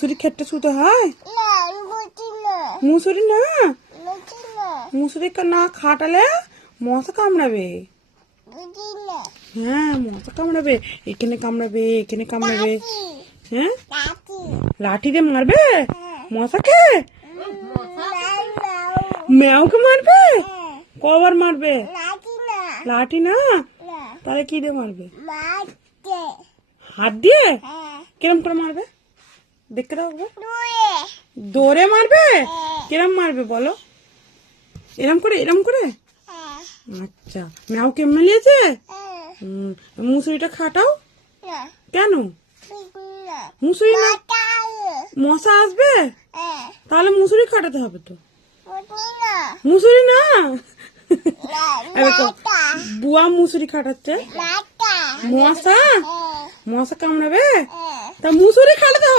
মুসুরি খেতে শুতে হয়? মুসুরি না, মুসুরি না খাটালে মশা কামড়াবে। হ্যাঁ মশা কামড়াবে, এখানে কামড়াবে, এখানে কামড়াবে। হ্যাঁ লাঠি দিয়ে মারবে মশাকে? ম্যাওকে মারবে? কবার মারবে? লাঠি না, তাহলে কি দিয়ে মারবে? হাত দিয়ে? কিরম করে মারবে দেখতে রাখবো? দৌড়ে মারবে? কিরম মারবে বলো? এরম করে, এরম করে? আচ্ছা, ম্যাও কেমলিয়েছে? মুসুরিটা খাটাও। কেন? মুসুরি না, মশা আসবে, তাহলে মুসুরি খাটাতে হবে তো। মুসুরি না, বুয়া মুসুরি খাটাচ্ছে। মশা, মশা কামড়াবে, তা মুসুরি খাটাতে হবে।